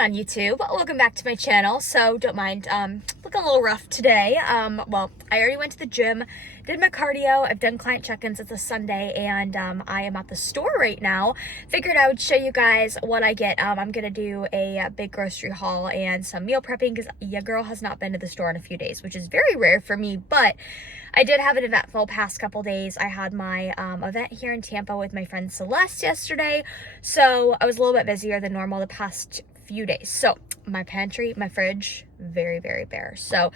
on YouTube? Welcome back to my channel. So don't mind looking a little rough today. Well, I already went to the gym, did my cardio, I've done client check-ins. It's a Sunday, and I am at the store right now. Figured I would show you guys what I get. I'm gonna do a big grocery haul and some meal prepping because your girl has not been to the store in a few days, which is very rare for me, but I did have an eventful past couple days. I had my event here in Tampa with my friend Celeste yesterday, so I was a little bit busier than normal the past few days. So my pantry, my fridge, very bare. So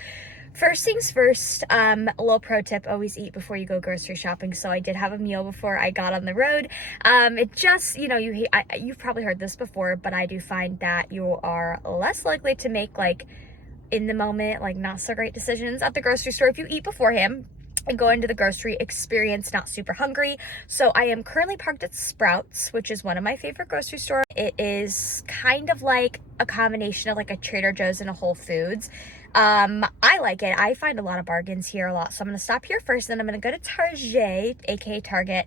first things first, a little pro tip: always eat before you go grocery shopping. So I did have a meal before I got on the road. It just, you've probably heard this before, but I do find that you are less likely to make in the moment, not so great decisions at the grocery store if you eat beforehand and go into the grocery experience not super hungry. So I am currently parked at Sprouts, which is one of my favorite grocery stores. It is kind of like a combination of a Trader Joe's and a Whole Foods. I like it. I find a lot of bargains here a lot. So I'm going to stop here first, then I'm going to go to Target, aka Target.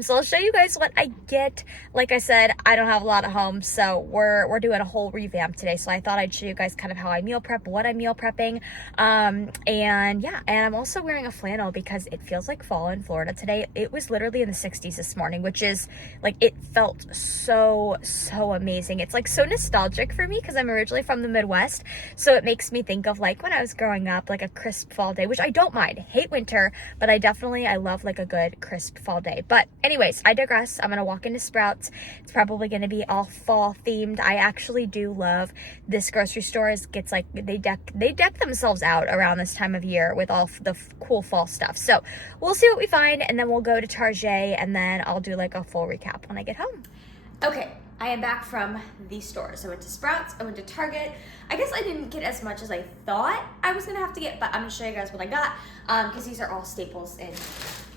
So I'll show you guys what I get. Like I said, I don't have a lot at home, so we're doing a whole revamp today. So I thought I'd show you guys kind of how I meal prep, what I'm meal prepping. And yeah, and I'm also wearing a flannel because it feels like fall in Florida today. It was literally in the 60s this morning, which is it felt so amazing. It's so nostalgic for me because I'm originally from the Midwest. So it makes me think of when I was growing up, a crisp fall day, which I don't mind. Hate winter, but I love a good crisp fall day. But anyways, I digress. I'm gonna walk into Sprouts. It's probably gonna be all fall themed. I actually do love this grocery store. Gets they deck themselves out around this time of year with all the cool fall stuff. So we'll see what we find, and then we'll go to Target, and then I'll do a full recap when I get home. Okay, I am back from these stores. I went to Sprouts, I went to Target. I guess I didn't get as much as I thought I was gonna have to get, but I'm gonna show you guys what I got, because these are all staples in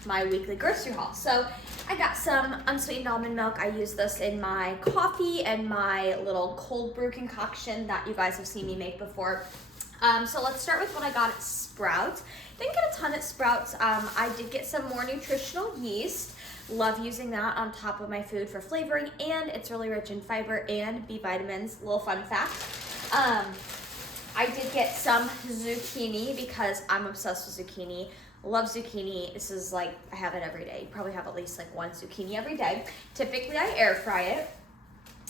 my weekly grocery haul. So I got some unsweetened almond milk. I use this in my coffee and my little cold brew concoction that you guys have seen me make before. So let's start with what I got at Sprouts. Didn't get a ton at Sprouts. I did get some more nutritional yeast. Love using that on top of my food for flavoring, and it's really rich in fiber and B vitamins. Little fun fact. I did get some zucchini because I'm obsessed with zucchini. Love zucchini. This is I have it every day. You probably have at least one zucchini every day. Typically I air fry it.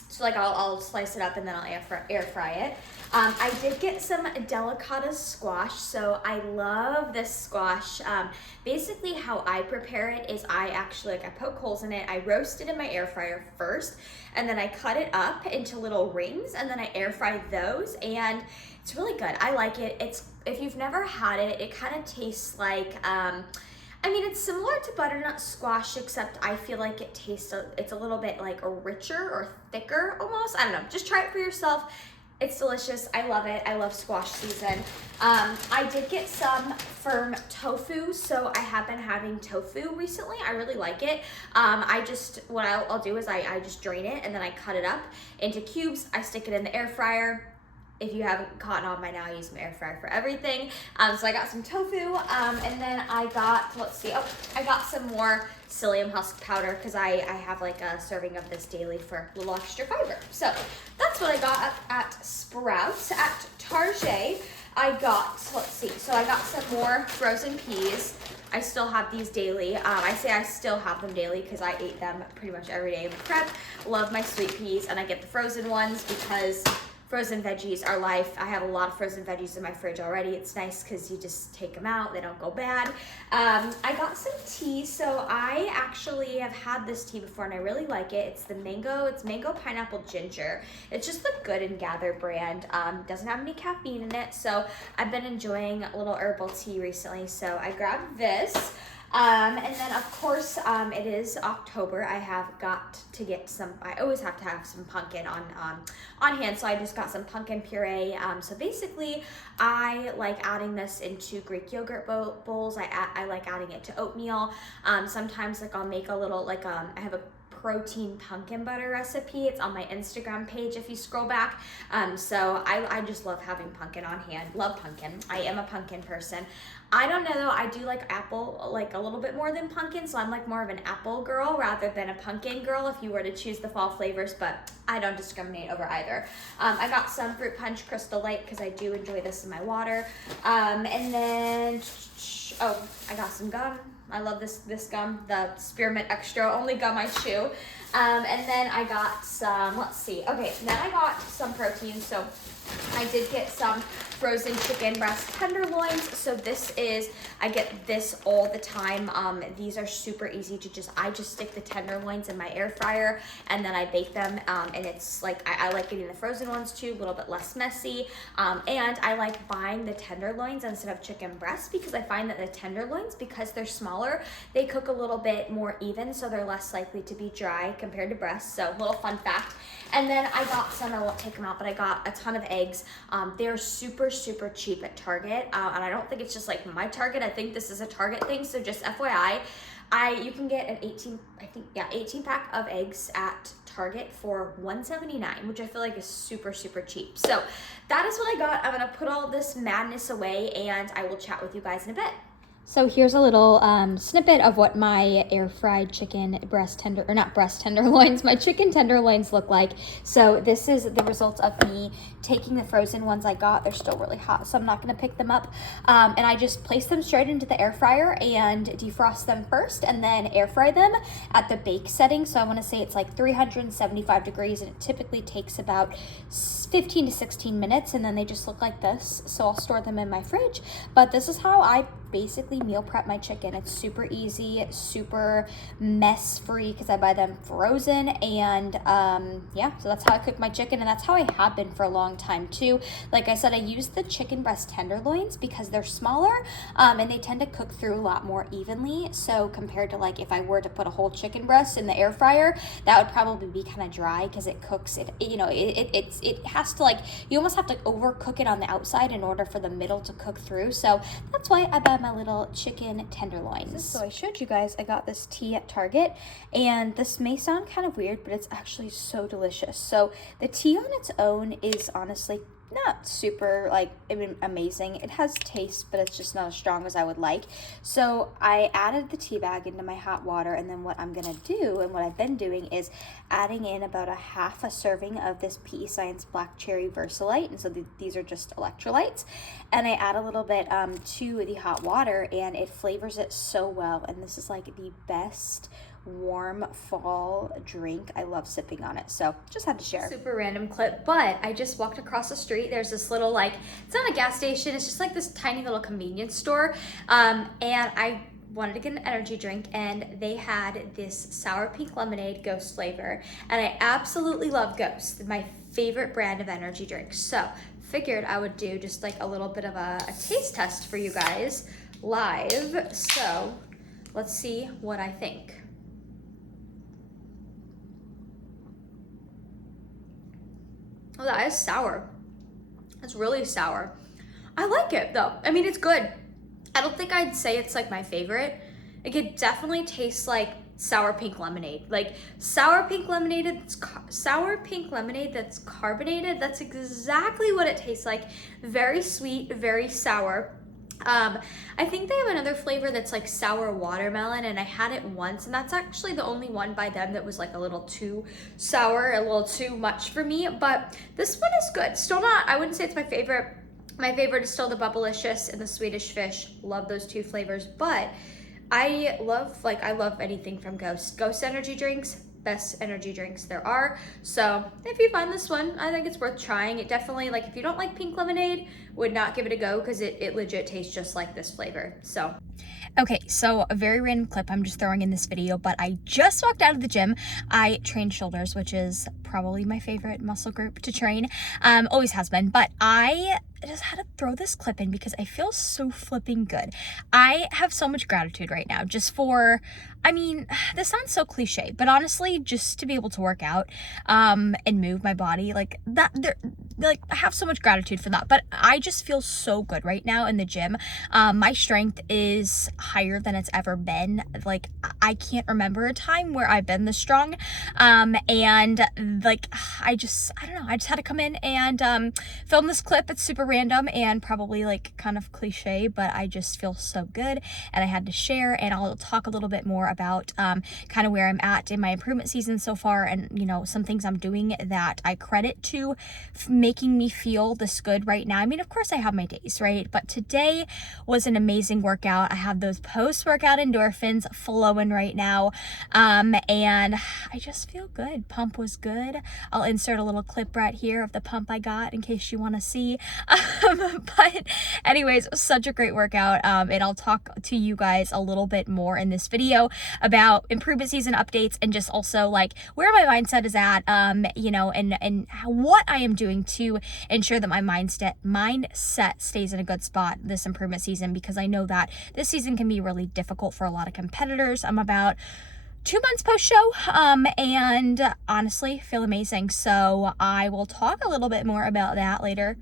So I'll slice it up and then I'll air fry it. I did get some delicata squash. So I love this squash. Basically how I prepare it is I actually I poke holes in it. I roast it in my air fryer first, and then I cut it up into little rings, and then I air fry those, and it's really good. I like it. If you've never had it, it kind of tastes it's similar to butternut squash, except I feel like it's a little bit richer or thicker almost. I don't know. Just try it for yourself. It's delicious. I love it. I love squash season. I did get some firm tofu, so I have been having tofu recently. I really like it. What I'll do is I just drain it, and then I cut it up into cubes. I stick it in the air fryer. If you haven't caught on by now, I use my air fryer for everything. So I got some tofu, and then I got, I got some more psyllium husk powder because I have a serving of this daily for a little extra fiber. So that's what I got at Sprouts. At Target, I got, so I got some more frozen peas. I still have these daily. I say I still have them daily because I ate them pretty much every day in prep. Love my sweet peas, and I get the frozen ones because frozen veggies are life. I have a lot of frozen veggies in my fridge already. It's nice because you just take them out. They don't go bad. I got some tea. So I actually have had this tea before, and I really like it. It's mango pineapple ginger. It's just the Good and Gather brand. Doesn't have any caffeine in it. So I've been enjoying a little herbal tea recently. So I grabbed this. And then of course, it is October. I have got to get some, I always have to have some pumpkin on hand. So I just got some pumpkin puree. So basically I like adding this into Greek yogurt bowls. I like adding it to oatmeal. Sometimes I'll make a little, I have a protein pumpkin butter recipe. It's on my Instagram page if you scroll back. So I just love having pumpkin on hand. Love pumpkin. I am a pumpkin person. I don't know though, I do like apple like a little bit more than pumpkin, so I'm like more of an apple girl rather than a pumpkin girl if you were to choose the fall flavors, but I don't discriminate over either. I got some fruit punch Crystal Light because I do enjoy this in my water. And then, oh, I got some gum. I love this gum, the Spearmint Extra, only gum I chew. And then I got some, let's see, okay, then I got some protein, so I did get some frozen chicken breast tenderloins. So this is, I get this all the time. These are super easy to I just stick the tenderloins in my air fryer and then I bake them. And it's like, I like getting the frozen ones too, a little bit less messy. And I like buying the tenderloins instead of chicken breasts because I find that the tenderloins, because they're smaller, they cook a little bit more even, so they're less likely to be dry compared to breasts. So little fun fact. And then I got some, I won't take them out, but I got a ton of eggs. They're super cheap at Target. And I don't think it's just like my Target. I think this is a Target thing. So just FYI, you can get an 18 pack of eggs at Target for $1.79, which I feel like is super cheap. So that is what I got. I'm gonna put all this madness away and I will chat with you guys in a bit. So here's a little snippet of what my air fried chicken tenderloins, my chicken tenderloins look like. So this is the results of me taking the frozen ones I got. They're still really hot, so I'm not gonna pick them up. And I just place them straight into the air fryer and defrost them first and then air fry them at the bake setting. So I wanna say it's like 375 degrees and it typically takes about 15 to 16 minutes and then they just look like this. So I'll store them in my fridge. But this is how I basically meal prep my chicken. It's super easy, super mess free because I buy them frozen. And yeah, so that's how I cook my chicken and that's how I have been for a long time too. Like I said, I use the chicken breast tenderloins because they're smaller and they tend to cook through a lot more evenly. So compared to like if I were to put a whole chicken breast in the air fryer, that would probably be kind of dry because it cooks it, you know, it has to like, you almost have to overcook it on the outside in order for the middle to cook through. So that's why I buy my little chicken tenderloins. So I showed you guys I got this tea at Target and this may sound kind of weird, but it's actually so delicious. So the tea on its own is honestly not super like amazing. It has taste, but it's just not as strong as I would like. So I added the tea bag into my hot water, and then what I'm gonna do and what I've been doing is adding in about a half a serving of this PESCIENCE Black Cherry Versalite, and so these are just electrolytes, and I add a little bit to the hot water and it flavors it so well. And this is like the best warm fall drink. I love sipping on it, so just had to share. Super random clip, but I just walked across the street. There's this little, like, it's not a gas station, it's just like this tiny little convenience store, and I wanted to get an energy drink and they had this sour pink lemonade Ghost flavor, and I absolutely love Ghost, my favorite brand of energy drink. So figured I would do just like a little bit of a taste test for you guys live. So let's see what I think. Oh, that is sour. It's really sour. I like it though. I mean, it's good. I don't think I'd say it's like my favorite. Like, it definitely tastes like sour pink lemonade. Like sour pink lemonade that's carbonated. That's exactly what it tastes like. Very sweet, very sour. I think they have another flavor that's like sour watermelon, and I had it once, and that's actually the only one by them that was like a little too sour, a little too much for me, but this one is good. Still not, I wouldn't say it's my favorite. My favorite is still the Bubblicious and the Swedish Fish. Love those two flavors, but I love anything from Ghost. Ghost energy drinks, best energy drinks there are. So if you find this one, I think it's worth trying. It definitely, like, if you don't like pink lemonade, would not give it a go because it legit tastes just like this flavor. So okay, so a very random clip I'm just throwing in this video, but I just walked out of the gym. I trained shoulders, which is probably my favorite muscle group to train. Always has been, but I just had to throw this clip in because I feel so flipping good. I have so much gratitude right now just for, I mean, this sounds so cliche, but honestly, just to be able to work out and move my body like that, like I have so much gratitude for that. But I just feel so good right now in the gym. My strength is higher than it's ever been. Like I can't remember a time where I've been this strong. And like I don't know, I just had to come in and film this clip. It's super random and probably like kind of cliche, but I just feel so good and I had to share. And I'll talk a little bit more about kind of where I'm at in my improvement season so far, and you know, some things I'm doing that I credit to making me feel this good right now. I mean, of course I have my days, right? But today was an amazing workout. I have those post-workout endorphins flowing right now. And I just feel good. Pump was good. I'll insert a little clip right here of the pump I got in case you want to see. But anyways, it was such a great workout. And I'll talk to you guys a little bit more in this video about improvement season updates and just also like where my mindset is at, you know, and what I am doing to ensure that my mindset stays in a good spot this improvement season, because I know that this season can be really difficult for a lot of competitors. I'm about 2 months post show, and honestly feel amazing. So I will talk a little bit more about that later.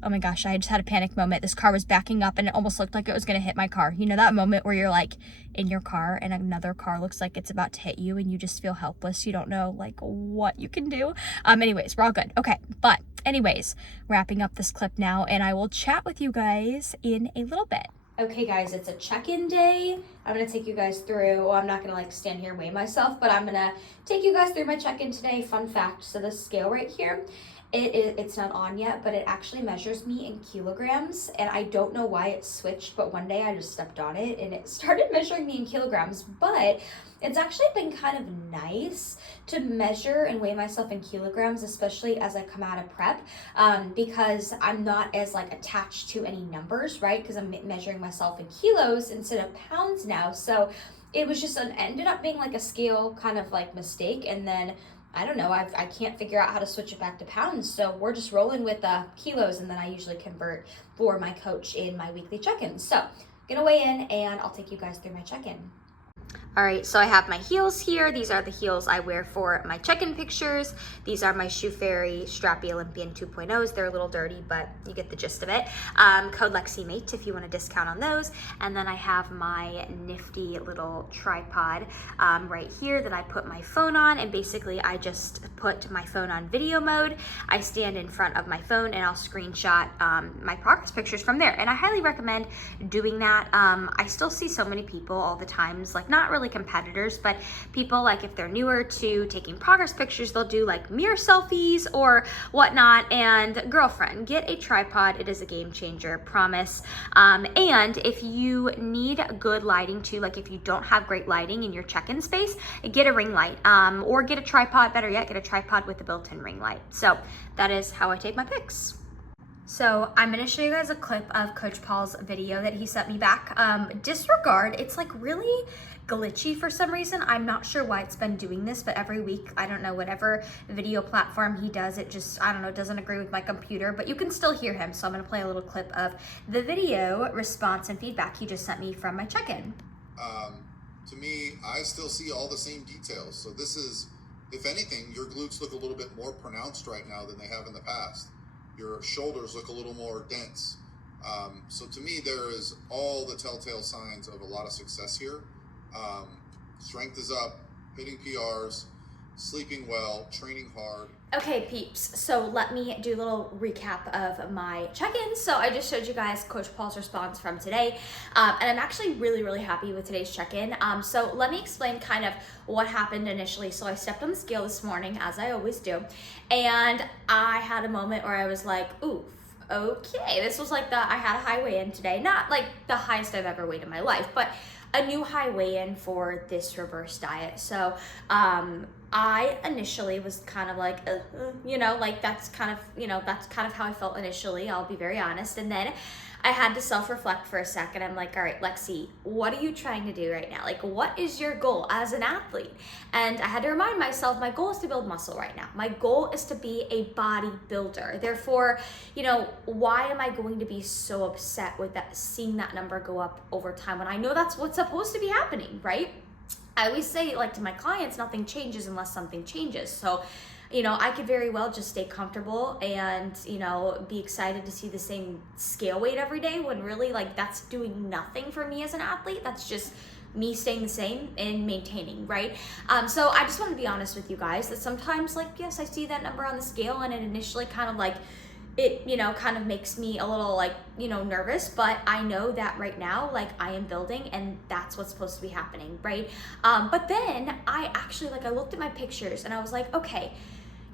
Oh my gosh, I just had a panic moment. This car was backing up and it almost looked like it was gonna hit my car. You know that moment where you're like in your car and another car looks like it's about to hit you and you just feel helpless. You don't know like what you can do. Anyways, we're all good. Okay, but anyways, wrapping up this clip now and I will chat with you guys in a little bit. Okay guys, it's a check-in day. I'm gonna take you guys through, well, I'm not gonna like stand here and weigh myself, but I'm gonna take you guys through my check-in today. Fun fact, so this scale right here, it's not on yet, but it actually measures me in kilograms, and I don't know why it switched, but one day I just stepped on it and it started measuring me in kilograms. But it's actually been kind of nice to measure and weigh myself in kilograms, especially as I come out of prep, because I'm not as like attached to any numbers, right? Because I'm measuring myself in kilos instead of pounds now. So it was just ended up being like a scale kind of like mistake, and then I don't know, I can't figure out how to switch it back to pounds, so we're just rolling with kilos, and then I usually convert for my coach in my weekly check-ins. So gonna weigh in and I'll take you guys through my check-in. All right, so I have my heels here. These are the heels I wear for my check-in pictures. These are my Shoe Fairy Strappy Olympian 2.0s. They're a little dirty, but you get the gist of it. Code lexiemait if you want a discount on those. And then I have my nifty little tripod right here that I put my phone on. And basically, I just put my phone on video mode. I stand in front of my phone and I'll screenshot my progress pictures from there. And I highly recommend doing that. I still see so many people all the times, like not really competitors, but people like if they're newer to taking progress pictures, they'll do like mirror selfies or whatnot. And girlfriend, get a tripod. It is a game changer, promise. And if you need good lighting too, like if you don't have great lighting in your check-in space, get a ring light, or get a tripod. Better yet, get a tripod with a built-in ring light. So that is how I take my pics. So I'm gonna show you guys a clip of Coach Paul's video that he sent me back. Disregard, it's like really glitchy for some reason. I'm not sure why it's been doing this, but every week, I don't know, whatever video platform he does, it just, I don't know, doesn't agree with my computer, but you can still hear him. So I'm gonna play a little clip of the video response and feedback he just sent me from my check-in. To me, I still see all the same details. So this is, if anything, your glutes look a little bit more pronounced right now than they have in the past. Your shoulders look a little more dense. So to me, there is all the telltale signs of a lot of success here. Strength is up, hitting PRs, sleeping well, training hard. Okay, peeps, so let me do a little recap of my check-in. So I just showed you guys Coach Paul's response from today, and I'm actually really, really happy with today's check-in. So let me explain kind of what happened initially. So I stepped on the scale this morning, as I always do, and I had a moment where I was like, oof, okay, this was like I had a high weigh-in today, not like the highest I've ever weighed in my life, but a new high weigh-in for this reverse diet. So I initially was kind of like, like that's kind of how I felt initially. I'll be very honest. And then I had to self-reflect for a second. I'm like, all right, Lexi, what are you trying to do right now? Like, what is your goal as an athlete? And I had to remind myself, my goal is to build muscle right now. My goal is to be a bodybuilder. Therefore, why am I going to be so upset with that, seeing that number go up over time when I know that's what's supposed to be happening, right? I always say, like, to my clients, nothing changes unless something changes. So, I could very well just stay comfortable and, be excited to see the same scale weight every day when really, like, that's doing nothing for me as an athlete. That's just me staying the same and maintaining, right? So I just want to be honest with you guys that sometimes, like, yes, I see that number on the scale and it initially kind of like, it, kind of makes me a little like, nervous, but I know that right now, like, I am building and that's what's supposed to be happening, right? But then I actually, like, I looked at my pictures and I was like, okay,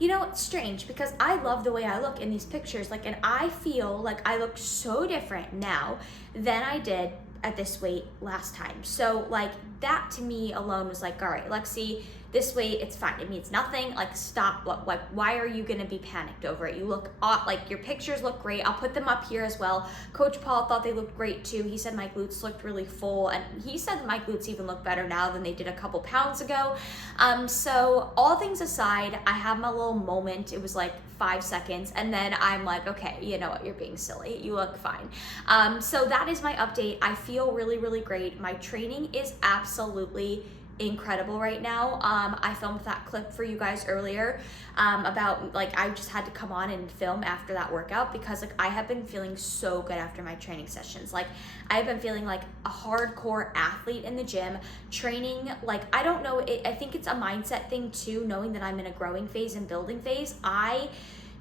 it's strange because I love the way I look in these pictures, like, and I feel like I look so different now than I did at this weight last time. So, like, that to me alone was like, all right, Lexi, this weight, it's fine. It means nothing. Like, stop. Why are you gonna be panicked over it? You look like your pictures look great. I'll put them up here as well. Coach Paul thought they looked great too. He said my glutes looked really full, and he said my glutes even look better now than they did a couple pounds ago. So all things aside, I had my little moment. It was like 5 seconds, and then I'm like, okay, you know what, you're being silly. You look fine. So that is my update. I feel really, really great. My training is absolutely incredible right now. I filmed that clip for you guys earlier about, like, I just had to come on and film after that workout because, like, I have been feeling so good after my training sessions. Like, I've been feeling like a hardcore athlete in the gym, training, like, I don't know, I think it's a mindset thing too, knowing that I'm in a growing phase and building phase. I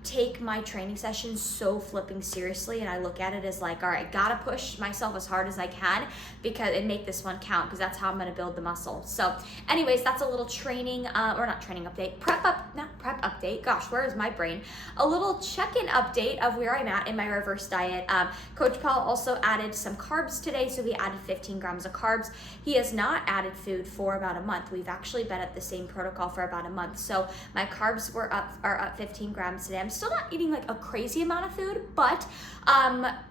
take my training sessions so flipping seriously, and I look at it as like, all right, gotta push myself as hard as I can and make this one count, because that's how I'm gonna build the muscle. So anyways, that's a little training, or not training update, prep update, gosh, where is my brain? A little check-in update of where I'm at in my reverse diet. Coach Paul also added some carbs today, so he added 15 grams of carbs. He has not added food for about a month. We've actually been at the same protocol for about a month. So my carbs are up 15 grams today. I'm still not eating like a crazy amount of food, but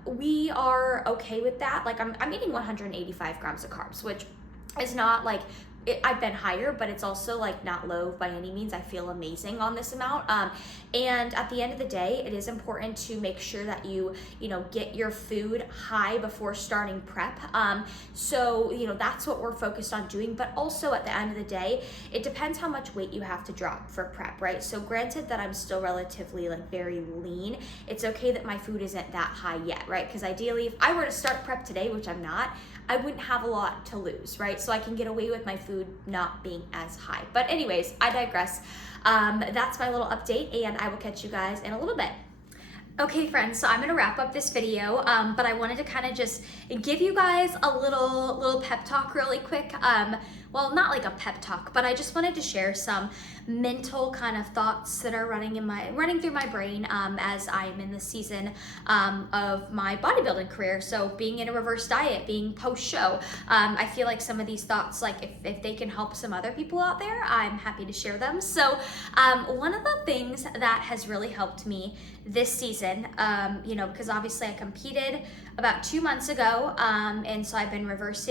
we are okay with that. Like, I'm eating 185 grams of carbs, which is not like, I've been higher, but it's also like not low by any means. I feel amazing on this amount. And at the end of the day, it is important to make sure that you get your food high before starting prep. So, that's what we're focused on doing. But also at the end of the day, it depends how much weight you have to drop for prep, right? So granted that I'm still relatively like very lean, it's okay that my food isn't that high yet, right? Because ideally, if I were to start prep today, which I'm not, I wouldn't have a lot to lose, right? So I can get away with my food not being as high. But anyways, I digress. That's my little update, and I will catch you guys in a little bit. Okay, friends, so I'm gonna wrap up this video, but I wanted to kind of just give you guys a little pep talk really quick. Well, not like a pep talk, but I just wanted to share some mental kind of thoughts that are running through my brain as I'm in the season of my bodybuilding career. So being in a reverse diet, being post-show, I feel like some of these thoughts, like if they can help some other people out there, I'm happy to share them. So one of the things that has really helped me this season, because obviously I competed about 2 months ago, and so I've been reverse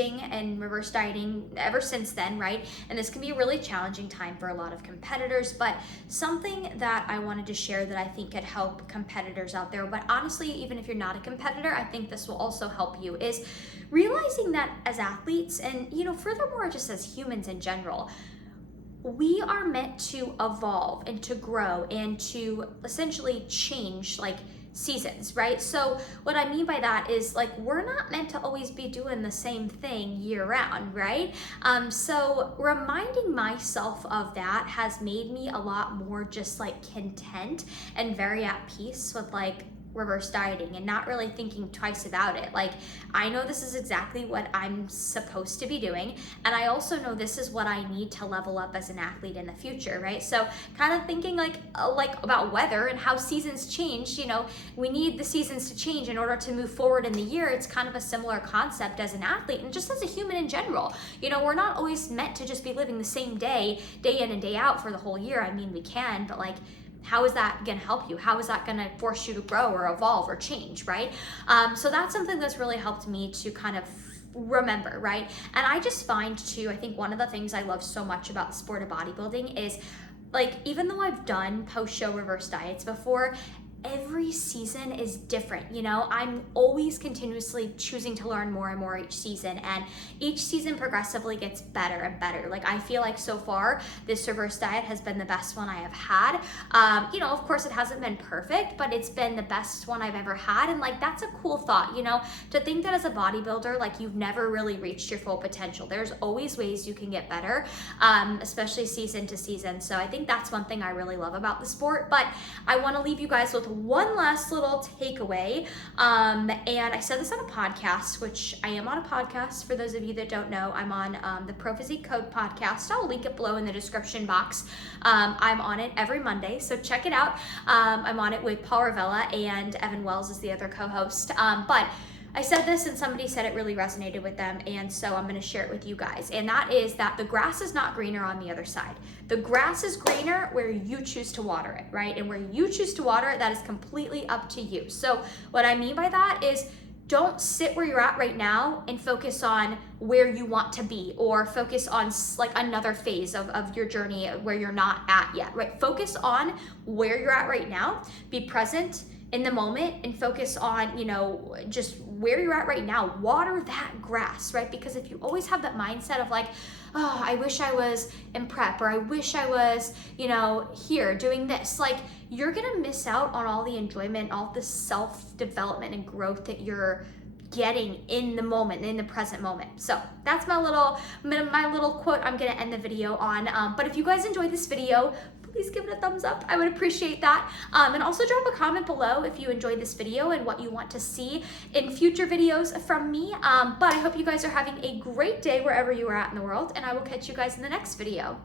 dieting ever since then, right? And this can be a really challenging time for a lot of competitors, but something that I wanted to share that I think could help competitors out there, but honestly, even if you're not a competitor, I think this will also help you, is realizing that as athletes, and furthermore, just as humans in general, we are meant to evolve and to grow and to essentially change, like, seasons, right? So what I mean by that is, like, we're not meant to always be doing the same thing year round, right? So reminding myself of that has made me a lot more just like content and very at peace with, like, reverse dieting and not really thinking twice about it. Like, I know this is exactly what I'm supposed to be doing, and I also know this is what I need to level up as an athlete in the future, right? So kind of thinking like about weather and how seasons change. You know, we need the seasons to change in order to move forward in the year. It's kind of a similar concept as an athlete and just as a human in general. You know, we're not always meant to just be living the same day in and day out for the whole year. I mean, we can, but like, how is that going to help you? How is that going to force you to grow or evolve or change, right? So that's something that's really helped me to kind of remember, right? And I just find too, I think one of the things I love so much about the sport of bodybuilding is, like, even though I've done post-show reverse diets before, every season is different. You know, I'm always continuously choosing to learn more and more each season, and each season progressively gets better and better. Like, I feel like so far this reverse diet has been the best one I have had. You know, of course it hasn't been perfect, but it's been the best one I've ever had. And like, that's a cool thought, you know, to think that as a bodybuilder, like, you've never really reached your full potential. There's always ways you can get better, especially season to season. So I think that's one thing I really love about the sport. But I want to leave you guys with one last little takeaway, and I said this on a podcast, which I am on a podcast. For those of you that don't know, I'm on the Pro Physique Code podcast. I'll link it below in the description box. I'm on it every Monday, so check it out. I'm on it with Paul Ravella, and Evan Wells is the other co-host. But I said this and somebody said it really resonated with them, and so I'm going to share it with you guys. And that is that the grass is not greener on the other side. The grass is greener where you choose to water it, right? And where you choose to water it, that is completely up to you. So what I mean by that is, don't sit where you're at right now and focus on where you want to be, or focus on like another phase of your journey where you're not at yet, right? Focus on where you're at right now. Be present in the moment and focus on, you know, just where you're at right now. Water that grass, right? Because if you always have that mindset of like, oh, I wish I was in prep, or I wish I was, you know, here doing this, like, you're gonna miss out on all the enjoyment, all the self-development and growth that you're getting in the moment, in the present moment. So that's my little quote I'm gonna end the video on. But if you guys enjoyed this video, please give it a thumbs up. I would appreciate that. And also drop a comment below if you enjoyed this video and what you want to see in future videos from me. But I hope you guys are having a great day wherever you are at in the world, and I will catch you guys in the next video.